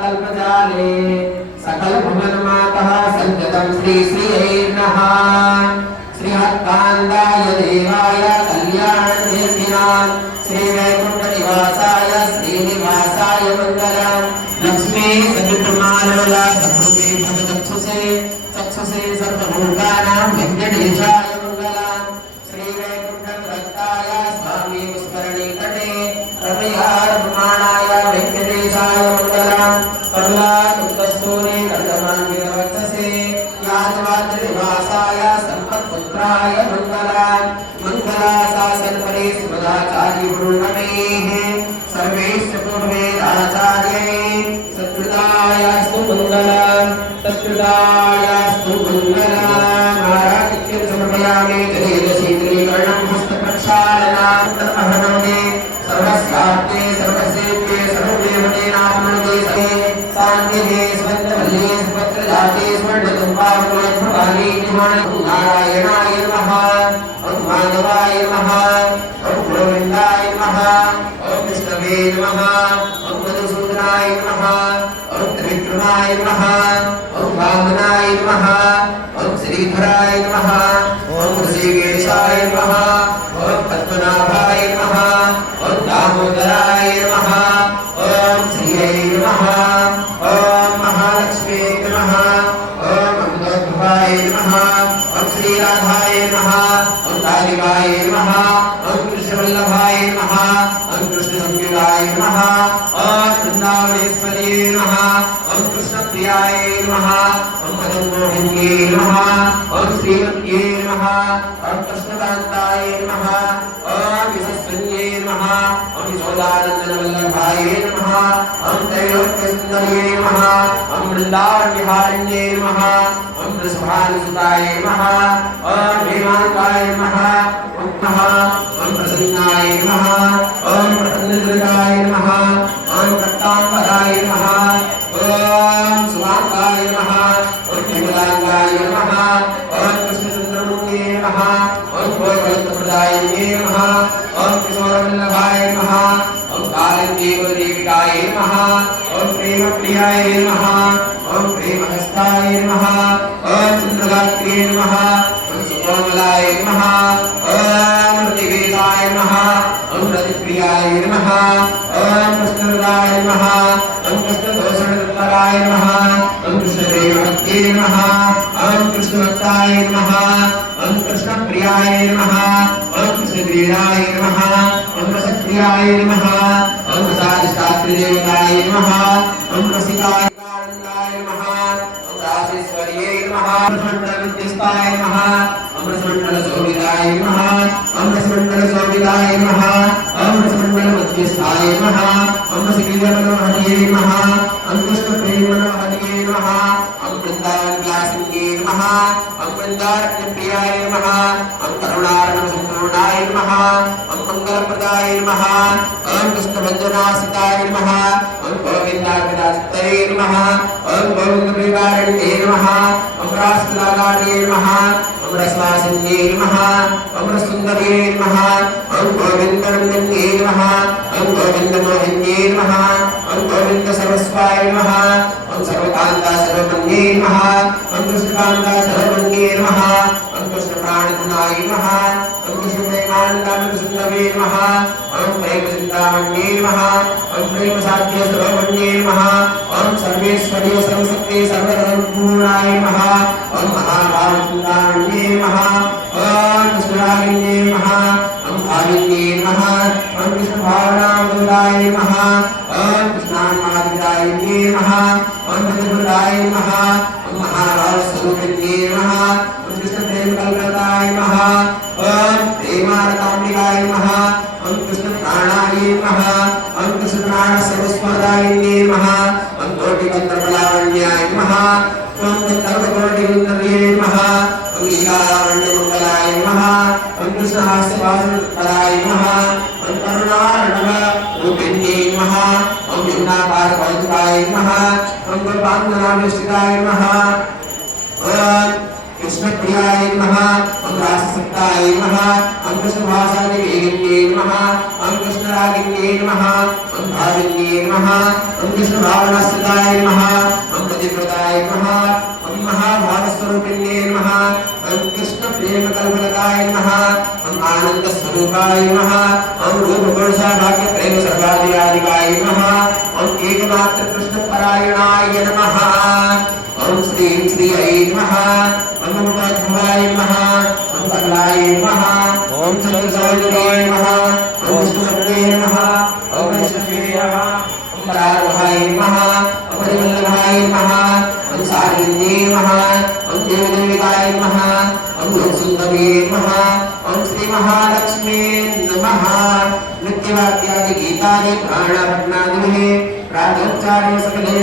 कल्पजाले सकल भुवन मातः संजतं श्री श्रीयैर्नः श्रीहत्कान्दाय देवाय कल्याणनिर्तिनां श्रीवैकुण्ठनिवासाय श्रीनिवासाय मङ्गलम् लक्ष्मी सवितुमानवला सद्रुपे भवचक्षुषे चक्षुषे सर्वभूतानां वेङ्कटेशाय मङ्गलम् श्रीवैकुण्ठनिवासाय स्वामी पुष्करणीतटे रमयारमाणाय वेङ्कटेशाय मङ्गलम् करुणाकुन्दस्तूरे कण्ठमाङ्गिरवक्षसे याजवाद्रिनिवासाय सम्पत्पुत्राय मङ्गलम् मङ्गलाशासनपरे सुमदाचार्यगुरुणमेः सर्वेश्च पूर्वेदाचार्यै सत्कृतायास्तु मङ्गलम् सत्कृतायास्तु मङ्गलम् आराधिक्यं समर्पयामि जलेदशीतलीकरणं हस्तप्रक्षालनां तदहरणमे सर्वस्याप्ते सर्वसेव्ये सर्वदेवते नामनते सते सान्निधे स्वन्तवल्ले सुपत्रजाते स्वर्णतुम्पाकुलभवानी नारायणाय नमः ॐ माधवाय नमः ॐ गोविन्दाय नमः ॐ विष्णवे नमः ॐ मधुसूदनाय नमः ॐ त्रिविक्रमाय नमः ॐ वामनाय नमः ॐ श्रीधराय नमः ॐ ऋषिकेशाय नमः ॐ पद्मनाभाय नमः ॐ दामोदराय नमः ॐ श्रियै नमः ॐ महालक्ष्मी नमः ॐ अमृतोद्भवाय नमः ॐ श्रीराधाय नमः ॐ कालिकाय नमः ॐ कृष्णवल्लभाय नमः ॐ कृष्णसंयुगाय नमः ॐ वृन्दावनेश्वर्यै नमः ॐ कृष्णप्रियाय नमः ॐ मदनमोहिन्यै नमः ॐ श्रीमत्यै नमः ॐ कृष्णकान्ताय नमः ॐ यशस्विन्यै नमः ॐ यशोदानन्दनवल्लभाय नमः ॐ त्रैलोक्यसुन्दर्यै नमः ॐ वृन्दावनविहारिण्यै नमः ॐ वृषभानुसुताय नमः ॐ हेमाङ्गाय नमः ॐ प्रसन्नाय नमः ॐ प्रसन्नजनकाय नमः ॐ रक्ताम्बराय नमः ॐ सुवाङ्गाय नमः ॐ विमलाङ्गाय नमः ॐ कृष्णचन्द्रमूर्ते नमः ॐ गोवर्धनप्रदायिने नमः ॐ किशोरवल्लभाय नमः ॐ कालदेवदेविकाय नमः ॐ प्रेमप्रियाय नमः ॐ प्रेमहस्ताय नमः ॐ चन्द्रगात्रे नमः ॐ सुकोमलाय नमः ॐ प्रतिवेदाय नमः ॐ प्रतिप्रियाय नमः ॐ कृष्णहृदाय नमः ॐ कृष्णदोषणकराय नमः ॐ कृष्णदेवभक्त्यै नमः ॐ कृष्णभक्ताय नमः ॐ कृष्णप्रियाय नमः ॐ कृष्णवीराय नमः ॐ रसप्रियाय नमः ॐ रसाधिष्ठात्रिदेवताय नमः ॐ रसिकाय नमः ॐ राजेश्वर्यै नमः रसमण्डलविद्यस्ताय नमः ॐ रसमण्डलशोभिताय नमः ॐ रसमण्डलशोभिताय नमः ॐ रसमण्डलमध्यस्थाय नमः ॐ रसक्रीडमनोहरिये नमः ॐ कृष्णप्रेममनोहरिये नमः ॐ वृन्दावनविलासिन्ये नमः ॐ वृन्दारण्यप्रियाय नमः ॐ करुणार्णवसम्पूर्णाय नमः ॐ मङ्गलप्रदाय नमः ॐ कृष्णभञ्जनासिताय नमः ॐ गोविन्दार्पिताचित्तये नमः ॐ गोविन्दप्रियकारिण्ये नमः ॐ रासकलाकार्ये नमः ॐ रसवासिन्ये नमः ॐ रससुन्दर्ये नमः ॐ गोविन्दनन्दन्ये नमः ॐ गोविन्दमोहिन्ये नमः ॐ गोविन्दसर्वस्वाय नमः ॐ सर्वकान्ता सर्वमन्ये नमः ॐ कृष्णकान्ता सर्वमन्ये नमः ॐ कृष्णप्राणधनाय नमः ॐ कृष्णप्रेमानन्दामृतसुन्दरे नमः ॐ प्रेमचिन्तामण्ये नमः ॐ प्रेमसाध्य सर्वमन्ये नमः ॐ सर्वेश्वरी सर्वशक्ति सर्वधर्मपूर्णाय नमः ॐ महाभावचिन्तामण्ये नमः ॐ कृष्णरागिन्ये नमः ॐ भाविन्ये नमः ॐ कृष्णभावनामृताय नमः ॐ कृष्णान्मादितायन्ये नमः ॐ भजप्रदाय नमः ॐ महाभावस्वरूपिण्ये नमः ॐ कृष्णप्रेमकल्पताय नमः ॐ प्रेमारताम्बिकाय नमः ॐ कृष्णप्राणाय नमः ॐ कृष्णप्राणसर्वस्वदायिन्ये नमः ॐ कोटिमन्त्रबलावण्याय नमः ॐ सर्वकोटिगुणर्ये नमः ॐ लीलावण्यमङ्गलाय नमः ॐ कृष्णहास्यवासपदाय नमः ॐ करुणार्णवरूपिण्ये नमः ॐ यमुनापारकौतुकाय नमः ॐ गोपाङ्गनाभिष्टिकाय नमः ॐ कृष्णप्रियाय नमः ओम राससक्ताय नमः ओम कृष्णभाषादिवेगिन्ये नमः ओम कृष्णरागिन्ये नमः ओम भागिन्ये नमः ओम कृष्णभावनास्थिताय नमः ओम प्रतिव्रताय नमः ओम महाभावस्वरूपिण्ये नमः ओम कृष्णप्रेमकल्पलताय नमः ओम आनन्दस्वरूपाय नमः ओम रूपपुरुषाभाग्यप्रेम सर्वाधिकाय नमः ओम एकमात्र कृष्णपरायणाय नमः ओम श्रीं श्रीयै नमः ओम नमोद्भवाय नमः ओम कमलाय नमः ओम चंद्रसौर्याय नमः ओम विष्णुशक्ते नमः ओम वैष्णवे नमः ओम परार्वहाय नमः ओम परिवल्लभाय नमः ओम सारिण्ये नमः ओम देवदेविकाय नमः ओम योगसुन्दरे नमः ओम श्री महालक्ष्मी नमः नित्यवाक्यादि गीतादि प्राणपठनादिभिः प्रातोच्चारे सकले